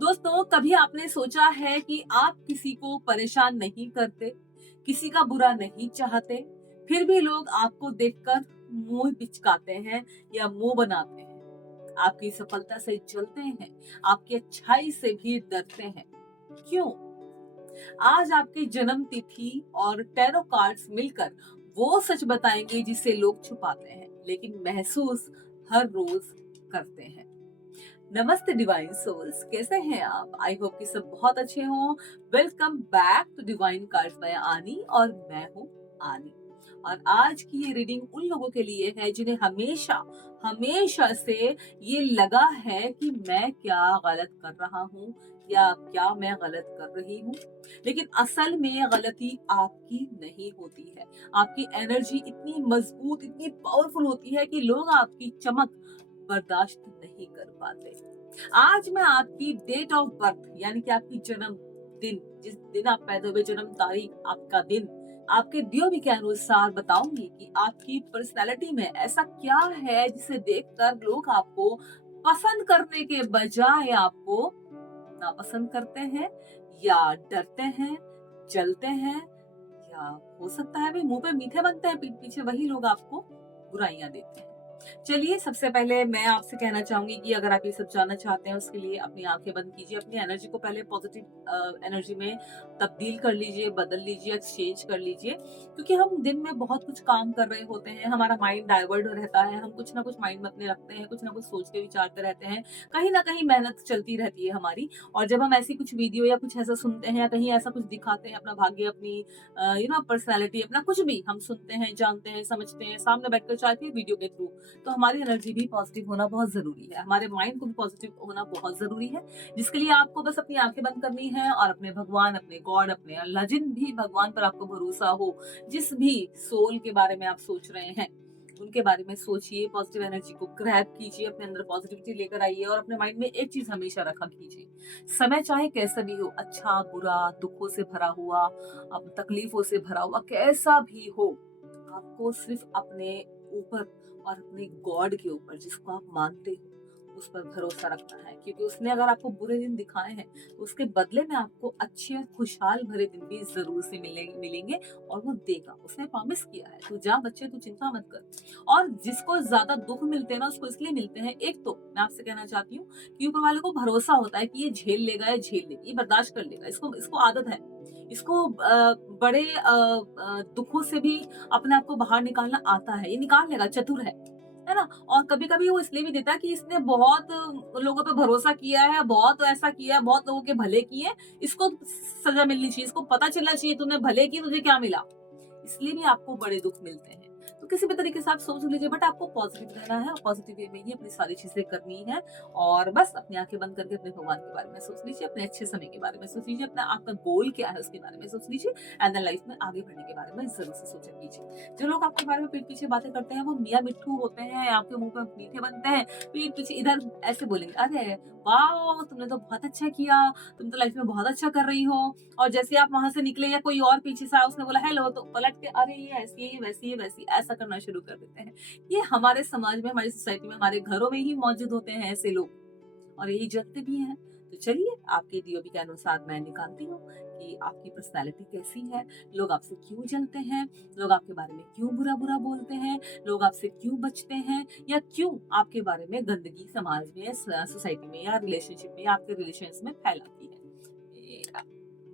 दोस्तों, कभी आपने सोचा है कि आप किसी को परेशान नहीं करते, किसी का बुरा नहीं चाहते, फिर भी लोग आपको देखकर मुंह बिचकाते हैं या मुंह बनाते हैं, आपकी सफलता से जलते हैं, आपकी अच्छाई से भी डरते हैं। क्यों? आज आपकी जन्म तिथि और टैरो कार्ड्स मिलकर वो सच बताएंगे जिसे लोग छुपाते हैं, लेकिन महसूस हर रोज करते हैं। नमस्ते डिवाइन सोल्स, कैसे हैं आप? आई होप कि सब बहुत अच्छे हों। Welcome back to divine cards by Aani और मैं हूँ आनी। और आज की ये रीडिंग उन लोगों के लिए है जिन्हें हमेशा हमेशा से ये लगा है कि मैं क्या गलत कर रहा हूँ या क्या मैं गलत कर रही हूँ, लेकिन असल में गलती आपकी नहीं होती है। आपकी एनर्जी इतनी मजबूत, इतनी पावरफुल होती है कि लोग आपकी चमक बर्दाश्त नहीं कर पाते। आज मैं आपकी डेट ऑफ बर्थ यानी कि आपकी जन्म दिन, जिस दिन आप पैदा हुए, जन्म तारीख, आपका दिन, आपके डीओबी के अनुसार बताऊंगी कि आपकी पर्सनालिटी में ऐसा क्या है जिसे देखकर लोग आपको पसंद करने के बजाय आपको नापसंद करते हैं या डरते हैं, जलते हैं, या हो सकता है भी मुंह पे मीठे बनते हैं, पीठ पीछे वही लोग आपको बुराइयां देते हैं। चलिए, सबसे पहले मैं आपसे कहना चाहूंगी कि अगर आप ये सब जानना चाहते हैं, उसके लिए अपनी आंखें बंद कीजिए, अपनी एनर्जी को पहले पॉजिटिव एनर्जी में तब्दील कर लीजिए, बदल लीजिए, एक्सचेंज कर लीजिए। क्योंकि हम दिन में बहुत कुछ काम कर रहे होते हैं, हमारा माइंड डाइवर्ट रहता है, हम कुछ ना कुछ माइंड में अपने रखते हैं, कुछ ना कुछ सोचते विचारते रहते हैं, कहीं ना कहीं मेहनत चलती रहती है हमारी। और जब हम ऐसी कुछ वीडियो या कुछ ऐसा सुनते हैं या कहीं ऐसा कुछ दिखाते हैं, अपना भाग्य, अपनी पर्सनैलिटी, अपना कुछ भी हम सुनते हैं, जानते हैं, समझते हैं, सामने बैठकर चाहे फिर वीडियो के थ्रू, तो हमारी एनर्जी भी पॉजिटिव होना बहुत जरूरी है, हमारे माइंड को भी पॉजिटिव होना बहुत जरूरी है। जिसके लिए आपको बस अपनी आंखें बंद करनी है और अपने भगवान, अपने गॉड, अपने अल्लाह, जिन भी भगवान पर आपको भरोसा हो, जिस भी सोल के बारे में आप सोच रहे हैं, उनके बारे में सोचिए, पॉजिटिव एनर्जी को ग्रैब कीजिए, अपने अंदर पॉजिटिविटी लेकर आइए और अपने माइंड में एक चीज हमेशा रखा कीजिए, समय चाहे कैसा भी हो, अच्छा बुरा, दुखों से भरा हुआ, अब तकलीफों से भरा हुआ, कैसा भी हो, आपको सिर्फ अपने ऊपर और अपने गॉड के ऊपर, जिसको आप मानते हो, उस पर भरोसा रखना है। क्योंकि उसने अगर आपको बुरे दिन दिखाए हैं, तो उसके बदले में आपको अच्छे और खुशहाल भरे दिन भी जरूर से मिलेंगे और वो देगा, उसने प्रॉमिस किया है। तो जा बच्चे, तू चिंता मत कर। और जिसको ज्यादा दुख मिलते हैं ना, उसको इसलिए मिलते हैं, एक तो मैं आपसे कहना चाहती हूँ कि ऊपर वाले को भरोसा होता है कि ये झेल लेगा, या झेल लेगी, ये बर्दाश्त कर लेगा, इसको इसको आदत है, इसको बड़े दुखों से भी अपने आप को बाहर निकालना आता है, ये निकाल लेगा, चतुर है ना। और कभी कभी वो इसलिए भी देता है कि इसने बहुत लोगों पे भरोसा किया है, बहुत ऐसा किया है, बहुत लोगों के भले किए, इसको सजा मिलनी चाहिए, इसको पता चलना चाहिए तूने भले की, तुझे क्या मिला। इसलिए भी आपको बड़े दुख मिलते हैं। तो किसी भी तरीके से आप सोच लीजिए, बट आपको पॉजिटिव रहना है और पॉजिटिव वे में ही अपनी सारी चीजें करनी है। और बस अपनी आंखें बंद करके अपने भगवान के बारे में सोच लीजिए, अपने अच्छे समय के बारे में सोच लीजिए, अपना आपका गोल क्या है उसके बारे में सोच लीजिए, एंड देन लाइफ में आगे बढ़ने के बारे में जरूर से सोचा कीजिए। जो लोग आपके बारे में पीठ पीछे बातें करते हैं, वो मियाँ मिट्ठू होते हैं, आपके मुंह पर मीठे बनते हैं, पीठ पीछे इधर ऐसे बोलेंगे, अरे वाह, तुमने तो बहुत अच्छा किया, तुम तो लाइफ में बहुत अच्छा कर रही हो। और जैसे आप वहां से निकले या कोई और पीछे से आया, उसने बोला हेलो, तो पलट के अरे ये ऐसी है, वैसी है, वैसी, ऐसा करना शुरू कर देते हैं। ये हमारे समाज में, हमारी सोसाइटी में, हमारे घरों में ही मौजूद होते हैं ऐसे लोग, और यही जलते भी हैं। तो चलिए, आपके डीओबी के अनुसार मैं निकालती हूँ कि आपकी पर्सनालिटी कैसी है, लोग आपसे क्यों जलते हैं, लोग आपके बारे में क्यों बुरा बुरा बोलते हैं, लोग आपसे क्यों बचते हैं, या क्यों आपके बारे में गंदगी समाज में, सोसाइटी में, या रिलेशनशिप में, या आपके रिलेशंस में फैलाती है।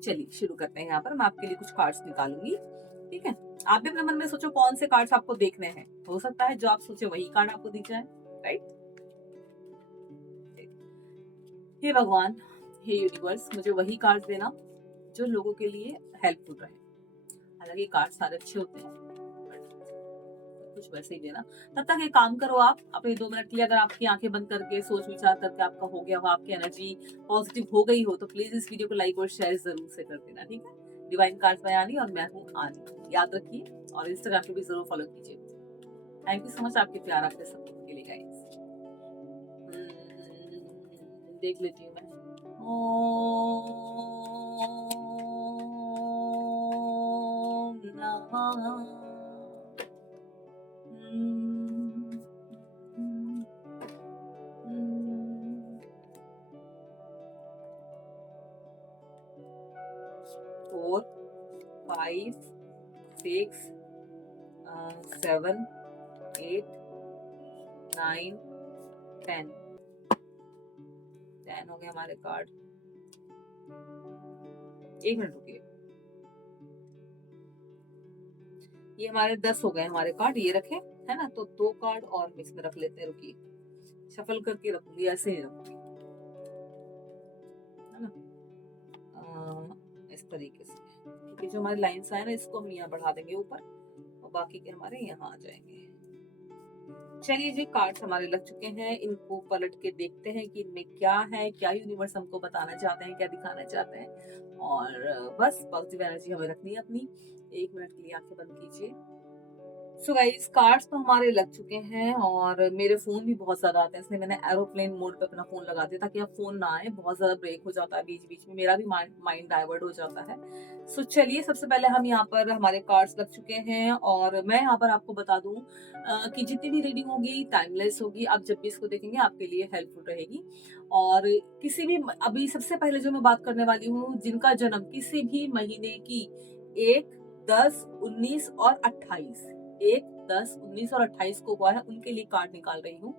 चलिए शुरू करते हैं। यहाँ पर मैं आपके लिए कुछ कार्ड्स निकालूंगी, ठीक है। आप भी अपने मन में सोचो कौन से कार्ड्स आपको देखने हैं, हो सकता है जो आप सोचे वही कार्ड आपको दिख जाए, राइट। हे भगवान, हे यूनिवर्स, मुझे वही कार्ड्स देना जो लोगों के लिए हेल्पफुल रहे। हालांकि कार्ड सारे अच्छे होते हैं, कुछ वैसे ही देना। तब तक एक काम करो, आप अपने 2 मिनट के लिए, अगर आपकी आंखें बंद करके सोच विचार करके आपका हो गया हो, आपकी एनर्जी पॉजिटिव हो गई हो, तो प्लीज इस वीडियो को लाइक और शेयर जरूर से कर देना, ठीक है। डिवाइन कार्ड्स बाय आनी और मैं हूँ आनी, याद रखिए। और इंस्टाग्राम पे भी जरूर फॉलो कीजिए। थैंक यू सो मच आपके प्यार, आपके सपोर्ट के लिए गाइस। देख लेती हूँ मैं। ओम नमः। 4 5 6 7 8 9 10 10 हो गए हमारे कार्ड। एक मिनट रुकिए, ये हमारे 10 हो गए हमारे कार्ड, ये रखे है ना। तो 2 कार्ड और इसमें रख लेते हैं, रुकिए शफल करके रखूंगी, ऐसे ही रखूंगी है ना, इस तरीके से, क्योंकि जो हमारी लाइन्स आए ना इसको हम यहाँ बढ़ा देंगे ऊपर और बाकी के हमारे यहाँ आ जाएंगे। चलिए जी, कार्ड्स हमारे लग चुके हैं, इनको पलट के देखते हैं कि इनमें क्या है, क्या यूनिवर्स हमको बताना चाहते हैं, क्या दिखाना चाहते हैं। और बस पॉजिटिव एनर्जी हमें रखनी है अपनी। 1 मिनट के लिए आंखें बंद कीजिए। सो गाइस, कार्ड्स तो हमारे लग चुके हैं और मेरे फोन भी बहुत ज्यादा आते हैं, इसलिए मैंने एरोप्लेन मोड पे अपना फोन लगा दिया ताकि अब फोन ना आए, बहुत ज्यादा ब्रेक हो जाता है बीच बीच में, मेरा भी माइंड डाइवर्ट हो जाता है। सो चलिए, सबसे पहले हम यहाँ पर हमारे कार्ड्स लग चुके हैं और मैं यहाँ पर आपको बता दूं कि जितनी भी रीडिंग होगी टाइमलेस होगी, आप जब भी इसको देखेंगे आपके लिए हेल्पफुल रहेगी। और किसी भी, अभी सबसे पहले जो मैं बात करने वाली हूँ, जिनका जन्म किसी भी महीने की 1, 10, 19 और 28, 1, 10, 19 और 28 को हुआ है, उनके लिए कार्ड निकाल रही हूँ।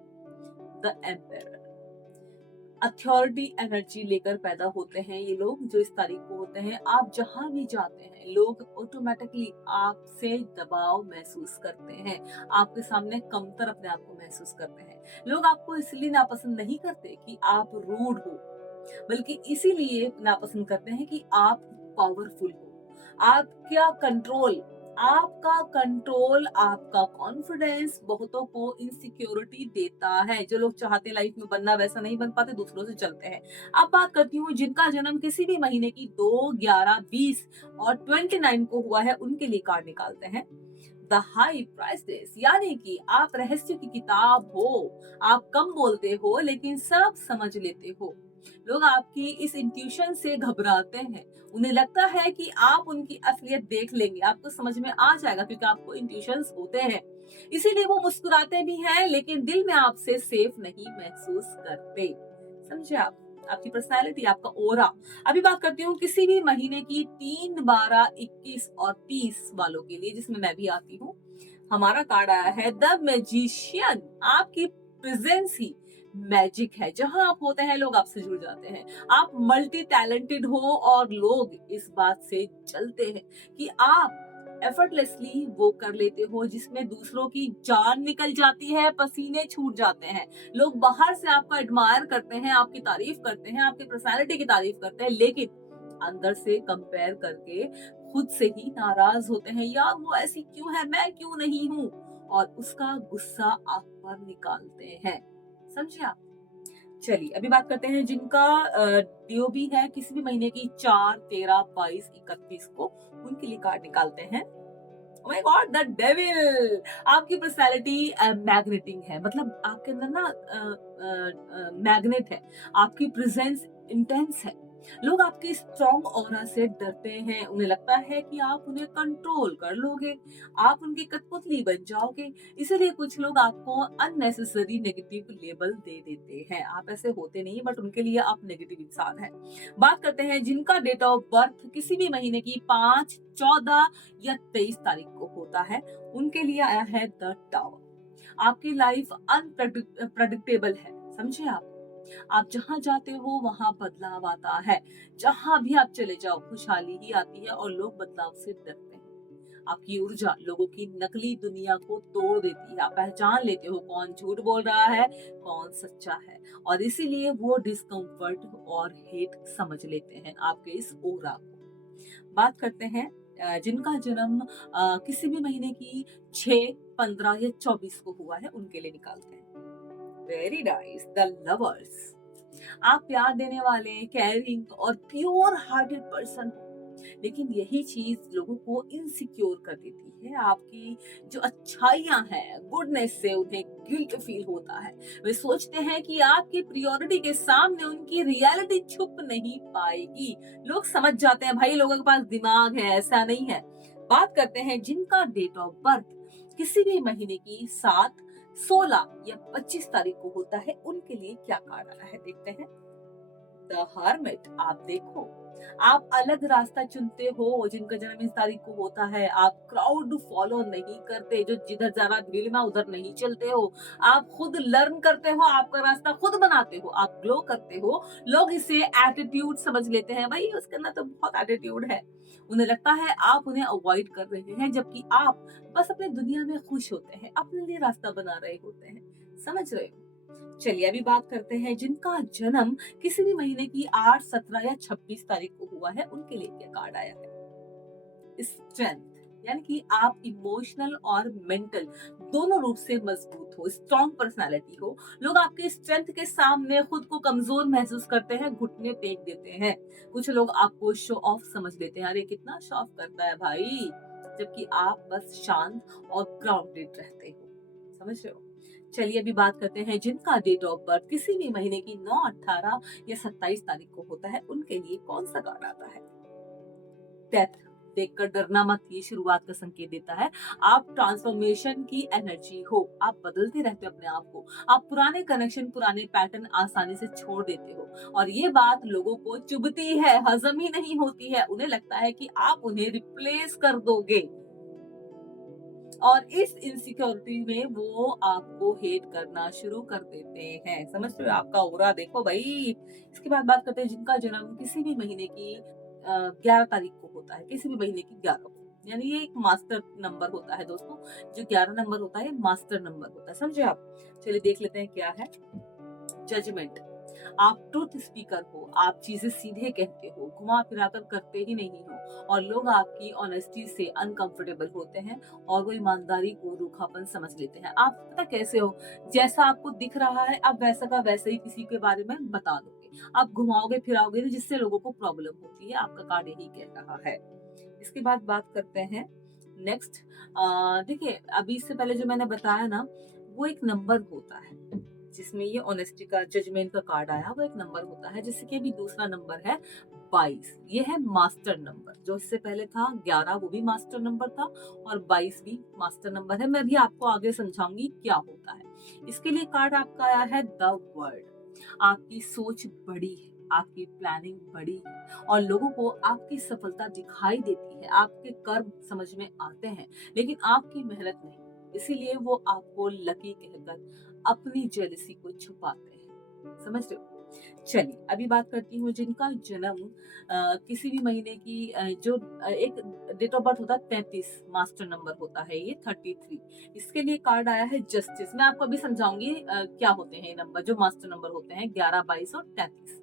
द एम्पायर, अथॉरिटी एनर्जी लेकर पैदा होते हैं ये लोग जो इस तारीख को होते हैं। आप जहां भी जाते हैं लोग ऑटोमेटिकली आपसे दबाव महसूस करते हैं, आपके सामने कमतर अपने आप को महसूस करते हैं। लोग आपको इसलिए नापसंद नहीं करते कि आप रूड हो, बल्कि इसीलिए नापसंद करते हैं कि आप पावरफुल हो। आपका कंट्रोल, आपका कॉन्फिडेंस बहुतों को इनसिक्योरिटी देता है। जो लोग चाहते लाइफ में बनना वैसा नहीं बन पाते, दूसरों से चलते हैं। अब बात करती हूँ जिनका जन्म किसी भी महीने की 2, 11, 20 और 29 को हुआ है, उनके लिए कार्ड निकालते हैं। द हाई प्राइसलेस, यानी कि आप रहस्य की किताब हो, आप कम बोलते हो लेकिन सब समझ लेते हो। लोग आपकी इस इंट्यूशन से घबराते हैं, उन्हें लगता है कि आप उनकी असलियत देख लेंगे, आपको समझ में आ जाएगा, क्योंकि आपको इंट्यूशंस होते हैं। इसीलिए वो मुस्कुराते भी हैं लेकिन दिल में आपसे सेफ नहीं महसूस करते। समझे आप? आपकी पर्सनालिटी, आपका ओरा। अभी बात करती हूँ किसी भी महीने की 3, 12, 21 और 30 वालों के लिए, जिसमें मैं भी आती हूँ। हमारा कार्ड आया है द मैजिशियन। आपकी प्रेजेंस ही मैजिक है, जहां आप होते हैं लोग आपसे जुड़ जाते हैं। आप मल्टी टैलेंटेड हो और लोग इस बात से चलते हैं कि आप एफर्टलेसली वो कर लेते हो जिसमें दूसरों की जान निकल जाती है, पसीने छूट जाते हैं। लोग बाहर से आपको एडमायर करते हैं, आपकी तारीफ करते हैं, आपकी पर्सनालिटी की तारीफ करते हैं, लेकिन अंदर से कंपेयर करके खुद से ही नाराज होते हैं, यार वो ऐसी क्यों है, मैं क्यों नहीं हूँ, और उसका गुस्सा आप पर निकालते हैं। समझे आप? चलिए, अभी बात करते हैं जिनका डीओबी है किसी भी महीने की 4, 13, 22, 31 को, उनके लिए कार्ड निकालते हैं। Oh my God, the devil! आपकी पर्सनालिटी मैग्नेटिंग है, मतलब आपके अंदर ना मैग्नेट है, आपकी प्रेजेंस इंटेंस है। लोग आपके स्ट्रॉन्ग ऑरा से डरते हैं, उन्हें लगता है कि आप उन्हें कंट्रोल कर लोगे, आप उनकी कठपुतली बन जाओगे। इसीलिए कुछ लोग आपको अननेसेसरी नेगेटिव लेबल दे देते हैं। आप ऐसे होते नहीं, बट उनके लिए आप नेगेटिव इंसान हैं। बात करते हैं जिनका डेट ऑफ बर्थ किसी भी महीने की 5, 14 या 23 तारीख को होता है, उनके लिए आया है द टावर। आपकी लाइफ अनप्रडिक्टेबल है, समझे आप जहां जाते हो वहां बदलाव आता है, जहां भी आप चले जाओ खुशहाली ही आती है और लोग बदलाव से डरते हैं। आपकी ऊर्जा लोगों की नकली दुनिया को तोड़ देती है, आप पहचान लेते हो कौन झूठ बोल रहा है, कौन सच्चा है, और इसीलिए वो डिस्कम्फर्ट और हेट समझ लेते हैं आपके इस ओरा को। बात करते हैं जिनका जन्म किसी भी महीने की 6, 15 या 24 को हुआ है, उनके लिए निकालते हैं। Very nice, the lovers. आप प्यार देने वाले, केयरिंग और प्योर हार्टेड पर्सन हो, लेकिन यही चीज लोगों को इनसिक्योर कर देती है। आपकी जो अच्छाइयां हैं, गुडनेस से उन्हें गिल्ट फील होता है। वे सोचते हैं कि आपकी प्रायोरिटी के सामने उनकी रियलिटी छुप नहीं पाएगी। लोग समझ जाते हैं भाई, लोगों के पास दिमाग है, ऐसा नहीं है। बात करते हैं जिनका डेट ऑफ बर्थ किसी भी महीने की 7, 16 या 25 तारीख को होता है, उनके लिए क्या कार्ड आया है, देखते हैं। द हर्मिट, आप देखो, आप अलग रास्ता चुनते हो जिनका जन्म इस तारीख को होता है। आप क्राउड फॉलो नहीं करते, जो जिधर जाना भीड़ में उधर नहीं चलते हो। आप खुद लर्न करते हो, आपका रास्ता खुद बनाते हो, आप ग्लो करते हो। लोग इसे एटीट्यूड समझ लेते हैं, भाई उसके अंदर तो बहुत एटीट्यूड है। उन्हें लगता है आप उन्हें अवॉइड कर रहे हैं, जबकि आप बस अपने दुनिया में खुश होते हैं, अपने लिए रास्ता बना रहे होते हैं। समझ रहे हो? चलिए अभी बात करते हैं जिनका जन्म किसी भी महीने की 8, 17 या 26 तारीख को हुआ है, उनके लिए क्या कार्ड आया है? स्ट्रेंथ, यानी कि आप इमोशनल और मेंटल दोनों रूप से मजबूत हो, स्ट्रॉन्ग पर्सनालिटी हो। लोग आपके स्ट्रेंथ के सामने खुद को कमजोर महसूस करते हैं, घुटने टेक देते हैं। कुछ लोग आपको शो ऑफ समझ लेते हैं, अरे कितना शो ऑफ करता है भाई, जबकि आप बस शांत और ग्राउंडेड रहते हो। समझ रहे हो? चलिए अभी बात करते हैं जिनका डेट ऑफ बर्थ किसी भी महीने की 9, 18 या 27 तारीख को होता है, उनके लिए कौन सा कार्ड आता है? डेथ, देखकर डरना मत, ये शुरुआत का संकेत देता है। आप ट्रांसफॉर्मेशन की एनर्जी हो, आप बदलते रहते हो अपने आप को। आप पुराने कनेक्शन, पुराने पैटर्न आसानी से छोड़ देते हो, और ये बात लोगों को चुभती है, हजम ही नहीं होती है। उन्हें लगता है कि आप उन्हें रिप्लेस कर दोगे, और इस इनसिक्योरिटी में वो आपको हेट करना शुरू कर देते हैं। समझ रहे हो? आपका ऑरा देखो भाई। इसके बाद बात करते हैं जिनका जन्म किसी भी महीने की 11 तारीख को होता है, किसी भी महीने की 11 को, यानी ये एक मास्टर नंबर होता है दोस्तों। जो 11 नंबर होता है, मास्टर नंबर होता है, समझे आप? चलिए देख लेते हैं क्या है। जजमेंट, आप ट्रुथ स्पीकर हो, आप चीजें सीधे कहते हो, घुमा फिरा कर करते ही नहीं हो, और लोग आपकी ऑनेस्टी से अनकंफर्टेबल होते हैं, और वो ईमानदारी को रूखापन समझ लेते हैं। आप पता कैसे हो? जैसा आपको दिख रहा है, आप वैसा का वैसा ही किसी के बारे में बता दोगे। आप घुमाओगे फिराओगे नहीं, जिससे लोगों को प्रॉब्लम होती है। आपका कार्ड यही कह रहा है। इसके बाद बात करते हैं नेक्स्ट। देखिए अभी इससे पहले जो मैंने बताया ना, वो एक नंबर होता है जिसमें ये ऑनेस्टी का, जजमेंट का कार्ड आया, वो एक नंबर होता है। जैसे कि अभी दूसरा नंबर है 22, ये है मास्टर नंबर। जो इससे पहले था 11, वो भी मास्टर नंबर था, और 22 भी मास्टर नंबर है। मैं भी आपको आगे समझाऊंगी क्या होता है। इसके लिए कार्ड आपका आया है द वर्ल्ड। आपकी सोच बड़ी है, आपकी प्लानिंग बड़ी है, और लोगों को आपकी सफलता दिखाई देती है, आपके कर्म समझ में आते हैं, लेकिन आपकी मेहनत नहीं। इसीलिए वो आपको लकी कहकर अपनी जेलसी को छुपाते हैं। समझ रहे हो? चलिए अभी बात करती हूँ जिनका जन्म किसी भी महीने की एक डेट ऑफ बर्थ होता है 33, मास्टर नंबर होता है ये 33। इसके लिए कार्ड आया है जस्टिस। मैं आपको अभी समझाऊंगी क्या होते हैं ये नंबर, जो मास्टर नंबर होते हैं 11, 22 और 33।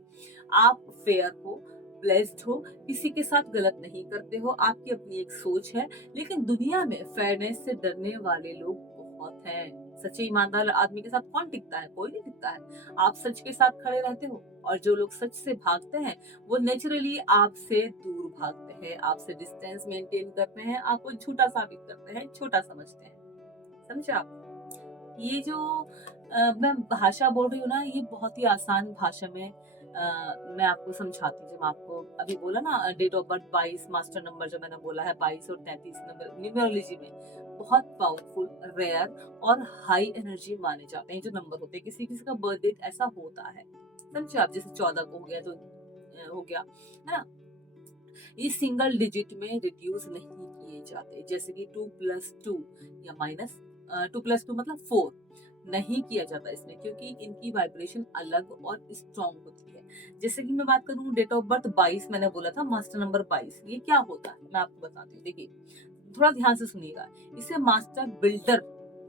आप फेयर हो, ब्लेस्ड हो, किसी के साथ गलत नहीं करते हो, आपकी अपनी एक सोच है, लेकिन दुनिया में फेयरनेस से डरने वाले लोग बहुत हैं। सच्चे ईमानदार आदमी के साथ कौन टिकता है? कोई नहीं टिकता है। आप सच के साथ खड़े रहते हो, और जो लोग सच से भागते हैं वो नेचुरली आपसे दूर भागते हैं, आपसे डिस्टेंस मेंटेन करते हैं, आपको झूठा साबित करते हैं, छोटा समझते हैं। समझे आप? ये जो मैं भाषा बोल रही हूँ ना, ये बहुत ही आसान भाषा में मैं आपको समझाती हूँ। जब आपको अभी बोला ना date of birth 22, master number जो मैंने बोला है 22 और 33 नंबर न्यूमरोलॉजी में बहुत पावरफुल, रेयर और हाई एनर्जी माने जाते हैं जो नंबर होते हैं। किसी किसी का बर्थ डेट ऐसा होता है, समझे आप? जैसे 14 को हो गया तो हो गया, है ना? ये सिंगल डिजिट में रिड्यूस नहीं किए जाते, जैसे कि 2+2 या माइनस 2+2 मतलब 4 नहीं किया जाता इसमें, क्योंकि इनकी वाइब्रेशन अलग और स्ट्रॉन्ग होती है। जैसे कि मैं बात करूं डेट ऑफ बर्थ 22, मैंने बोला था मास्टर नंबर 22, ये क्या होता है मैं आपको बताती हूँ। देखिए थोड़ा ध्यान से सुनिएगा। इसे मास्टर बिल्डर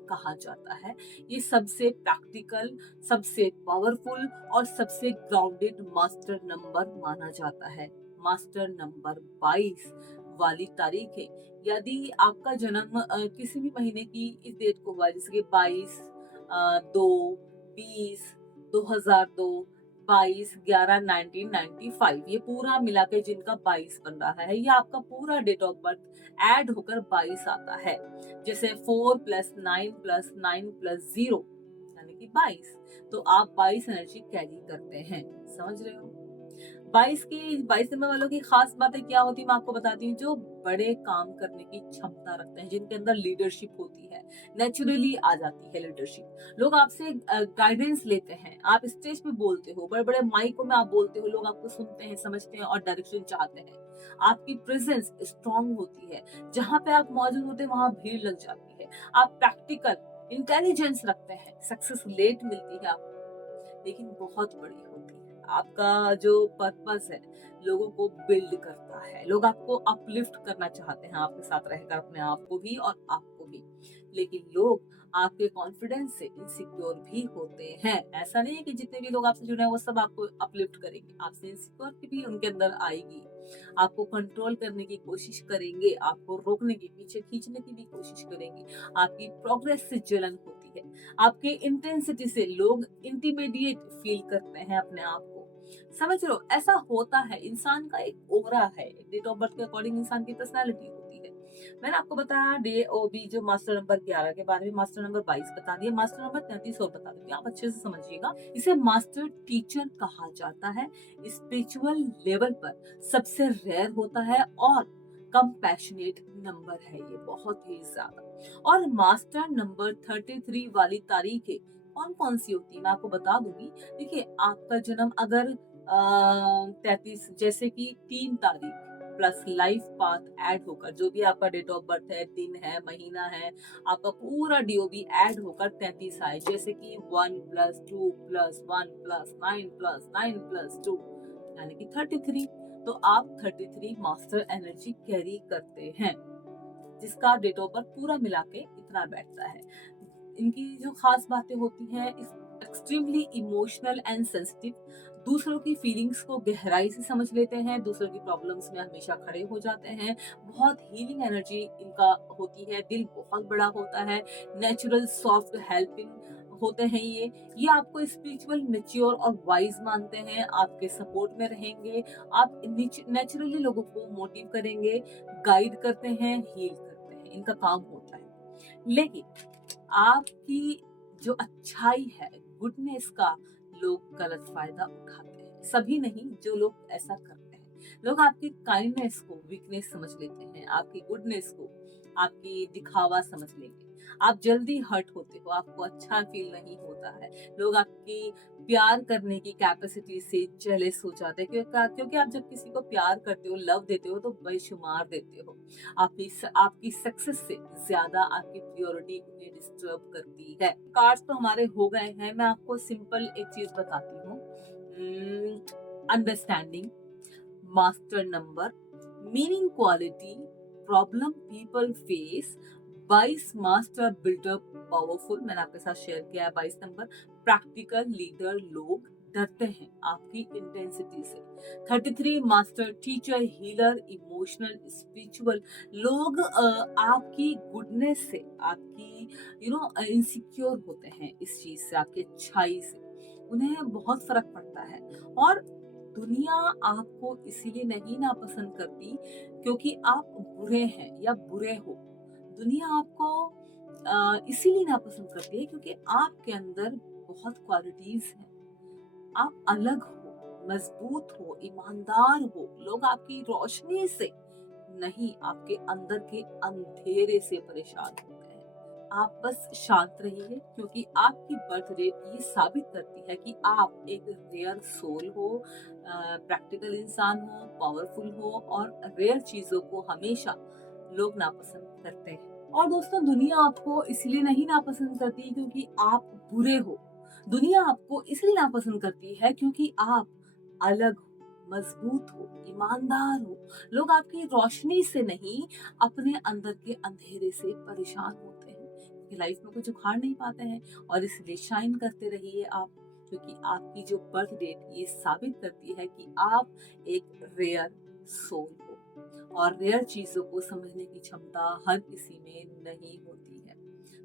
कहा जाता है। ये सबसे प्रैक्टिकल, सबसे पावरफुल और सबसे ग्राउंडेड मास्टर नंबर माना जाता है। मास्टर नंबर 22 वाली तारीख है। यदि आपका जन्म किसी भी महीने की इस डेट को हुआ, जैसे कि 22, 2, 20, 2002, 22, 11, 1995, ये पूरा मिला के जिनका 22 बन रहा है, ये आपका पूरा डेट ऑफ बर्थ ऐड होकर 22 आता है। जैसे 4+9+9+0 यानी कि 22, तो आप 22 एनर्जी कैरी करते हैं। समझ रहे हो? 22 नंबर वालों की खास बातें क्या होती है मैं आपको बताती हूँ। जो बड़े काम करने की क्षमता रखते हैं, जिनके अंदर लीडरशिप होती है, नेचुरली आ जाती है लीडरशिप। लोग आपसे गाइडेंस लेते हैं, आप स्टेज पे बोलते हो, बड़े बड़े माइकों में आप बोलते हो, लोग आपको सुनते हैं, समझते हैं और डायरेक्शन चाहते हैं। आपकी प्रेजेंस स्ट्रांग होती है, जहां पे आप मौजूद होते हैं वहां भीड़ लग जाती है। आप प्रैक्टिकल इंटेलिजेंस रखते हैं, सक्सेस लेट मिलती है आपको, लेकिन बहुत बड़ी होती है। आपका जो पर्पस है लोगों को बिल्ड करता है, लोग आपको अपलिफ्ट करना चाहते हैं आपके साथ रहकर, अपने आप को भी और आपको भी। लेकिन लोग आपके कॉन्फिडेंस से इनसिक्योर भी होते हैं। ऐसा नहीं है कि जितने भी लोग आपसे जुड़े हैं वो सब आपको अपलिफ्ट करेंगे, आपसे इनसिक्योर भी उनके अंदर आएगी। आपको कंट्रोल करने की कोशिश करेंगे, आपको रोकने की, पीछे खींचने की भी कोशिश करेंगे। आपकी प्रोग्रेस से जलन होती है, आपके इंटेंसिटी से लोग इंटिमिडिएट फील करते हैं अपने आप को। समझ रहे हो, ऐसा होता है, इंसान का एक ओरा है, डेट ऑफ बर्थ के अकॉर्डिंग इंसान की पर्सनालिटी होती है। मैंने आपको बताया डे ओ बी जो मास्टर नंबर 11 के बारे में, मास्टर नंबर 22 बता दिया, मास्टर नंबर 33 और बता दूंगी, आप अच्छे से समझिएगा। इसे मास्टर टीचर कहा जाता है। स्पिरिचुअल लेवल पर सबसे रेयर होता है और कंपैशनेट नंबर है ये, बहुत ही ज्यादा। और मास्टर नंबर 33 वाली तारीखें कौन कौन सी होती है मैं आपको बता दूंगी। देखिए, आपका जन्म अगर 33 जैसे कि 3 तारीख प्लस लाइफ पाथ ऐड होकर, जो भी आपका डेट ऑफ बर्थ है, दिन है, महीना है, आपका पूरा डीओबी ऐड होकर 33 आए, जैसे कि 1 plus 2 plus 1 plus 9 plus 9 plus 2 यानी कि 33। तो आप 33 मास्टर एनर्जी कैरी करते हैं, जिसका डेट ऑफ बर्थ पूरा मिला के इतना बैठता है। इनकी जो खास बातें होती हैं, एक्सट्रीमली इमोशनल एंड सेंसिटिव, दूसरों की फीलिंग्स को गहराई से समझ लेते हैं, दूसरों की प्रॉब्लम्स में हमेशा खड़े हो जाते हैं। बहुत हीलिंग एनर्जी इनका होती है, दिल बहुत बड़ा होता है, नेचुरल सॉफ्ट हेल्पिंग होते हैं ये आपको स्पिरिचुअल मेच्योर और वाइज मानते हैं, आपके सपोर्ट में रहेंगे। आप नेचुरली लोगों को मोटिव करेंगे, गाइड करते हैं, हील करते हैं, इनका काम होता है। लेकिन आपकी जो अच्छाई है, गुडनेस का लोग गलत फायदा उठाते हैं। सभी नहीं, जो लोग ऐसा करते हैं, लोग आपकी काइंडनेस को वीकनेस समझ लेते हैं, आपकी गुडनेस को आपकी दिखावा समझ लेंगे। आप जल्दी हर्ट होते हो, आपको अच्छा फील नहीं होता है, लोग आपकी प्यार करने की कैपेसिटी से जेलस हो जाते हैं, क्योंकि आप जब किसी को प्यार करते हो, लव देते हो तो बेशुमार देते हो। आपकी सक्सेस से ज्यादा आपकी प्योरिटी उन्हें डिस्टर्ब करती है। कार्ड्स तो हमारे हो गए हैं, मैं आपको सिंपल एक चीज बताती हूँ। Understanding, master number, meaning, quality, problem people face, 22 master builder powerful, मैंने आपके साथ शेयर किया है 22 नंबर। प्रैक्टिकल लीडर, लोग डरते हैं आपकी इंटेंसिटी से। 33 master teacher, healer, emotional, spiritual, लोग आपकी गुडनेस से, आपकी इनसिक्योर होते हैं इस चीज से, आपकी अच्छाई से उन्हें बहुत फर्क पड़ता है। और दुनिया आपको इसीलिए नहीं नापसंद करती क्योंकि आप बुरे हैं या बुरे हो। दुनिया आपको इसीलिए नापसंद करती है क्योंकि आपके अंदर बहुत क्वालिटीज हैं। आप अलग हो, मजबूत हो, ईमानदार हो। लोग आपकी रोशनी से नहीं, आपके अंदर के अंधेरे से परेशान होते हैं। आप बस शांत रहिए, क्योंकि आपकी बर्थ रेट ये साबित करती है कि आप एक रेयर सोल हो, प्रैक्टिकल इंसान हो, पावरफुल हो और रेयर चीजों को हमेशा लोग नापसंद करते हैं। और दोस्तों, दुनिया आपको इसलिए नहीं नापसंद करती क्योंकि आप बुरे हो। दुनिया आपको इसलिए नापसंद करती है क्योंकि आप अलग हो, मजबूत हो, ईमानदार हो। लोग आपकी रोशनी से नहीं, अपने अंदर के अंधेरे से परेशान होते हैं, क्योंकि लाइफ में कुछ उखाड़ नहीं पाते हैं। और इसलिए शाइन करते रहिए आप, क्योंकि आपकी जो बर्थ डेट ये साबित करती है कि आप एक रेयर सोल हो और रेयर चीजों को समझने की क्षमता हर किसी में नहीं होती है।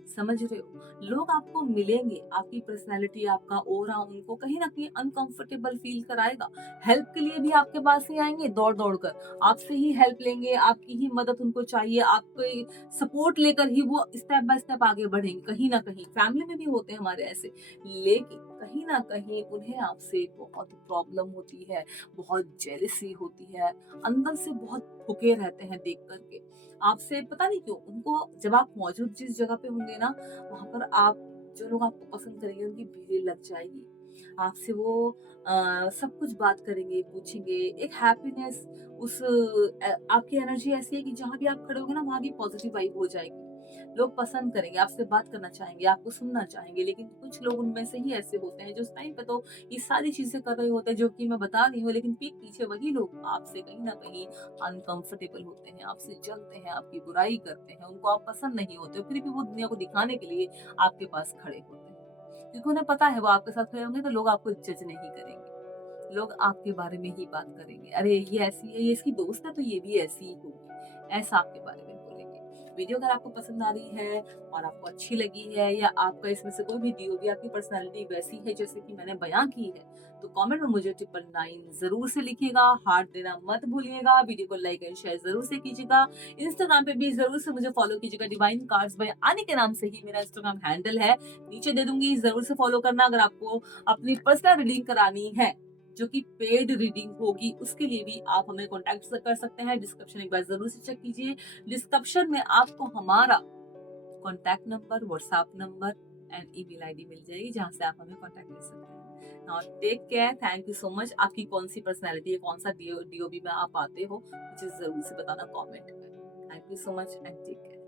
समझ रहे हो, लोग आपको मिलेंगे, आपकी पर्सनैलिटी, आपका ओरा उनको कहीं ना कहीं अनकंफर्टेबल फील कराएगा। हेल्प के लिए भी आपके पास ही आएंगे दौड़ दौड़ कर, आपसे ही हेल्प लेंगे, आपकी ही मदद उनको चाहिए, आपको सपोर्ट लेकर ही वो स्टेप बाय स्टेप आगे बढ़ेंगे। कहीं ना कहीं फैमिली में भी होते हैं हमारे ऐसे। लेकिन कहीं न कहीं उन्हें आपसे बहुत प्रॉब्लम होती है, बहुत जेलसी होती है, अंदर से बहुत भुके रहते हैं देख कर के। आपसे पता नहीं क्यों उनको जब आप मौजूद जिस जगह पे होंगे ना, वहाँ पर आप जो लोग आपको पसंद करेंगे उनकी भीड़ लग जाएगी। आपसे वो सब कुछ बात करेंगे, पूछेंगे, एक हैप्पीनेस उस आपकी एनर्जी ऐसी है कि जहाँ भी आप खड़े होंगे ना वहाँ की पॉजिटिव वाइब हो जाएगी। लोग पसंद करेंगे, आपसे बात करना चाहेंगे, आपको सुनना चाहेंगे, लेकिन कुछ लोग उनमें से ही ऐसे होते हैं जो उस टाइम पे तो ये सारी चीज़ें कर रहे होते हैं जो कि मैं बता रही हूँ, लेकिन पीठ पीछे वही लोग आपसे कहीं न कहीं अनकंफर्टेबल होते हैं, आपसे जलते हैं, आपकी बुराई करते हैं, उनको आप पसंद नहीं होते हो, फिर भी वो दुनिया को दिखाने के लिए आपके पास खड़े होते हैं। क्योंकि उन्हें पता है वो आपके साथ खड़े होंगे तो लोग आपको जज नहीं करेंगे। लोग आपके बारे में ही बात करेंगे। अरे ये ऐसी है, ये इसकी दोस्त है तो ये भी ऐसी ही होगी। ऐसा आपके बारे में बोलेंगे। वीडियो अगर आपको पसंद आ रही है और आपको अच्छी लगी है या आपका इसमें से कोई भी डीओ या आपकी पर्सनैलिटी वैसी है जैसे कि मैंने बयाँ की है, तो कमेंट में मुझे 999 ज़रूर से लिखिएगा, हार्ट देना मत भूलिएगा, वीडियो को लाइक एंड शेयर ज़रूर से कीजिएगा। इंस्टाग्राम पे भी ज़रूर से मुझे फॉलो कीजिएगा, डिवाइन कार्ड्स बाय आनी के नाम से ही मेरा इंस्टाग्राम हैंडल है। नीचे दे दूँगी, ज़रूर से फॉलो करना अगर आपको अपनी पर्सनल रीडिंग करानी है, जो कि पेड रीडिंग होगी, उसके लिए भी आप हमें कॉन्टैक्ट कर सकते हैं। डिस्क्रिप्शन एक बार ज़रूर से चेक कीजिए। डिस्क्रिप्शन में आपको हमारा contact number, WhatsApp number and email ID मिल जाएगी, जहाँ से आप हमें कॉन्टैक्ट कर सकते हैं। Now take care, thank you so much. आपकी कौन-सी पर्सनैलिटी है, कौन-सा डीओबी में आप आते हो, मुझे ज़रूर से बताना कमेंट में। Thank you so much and take care.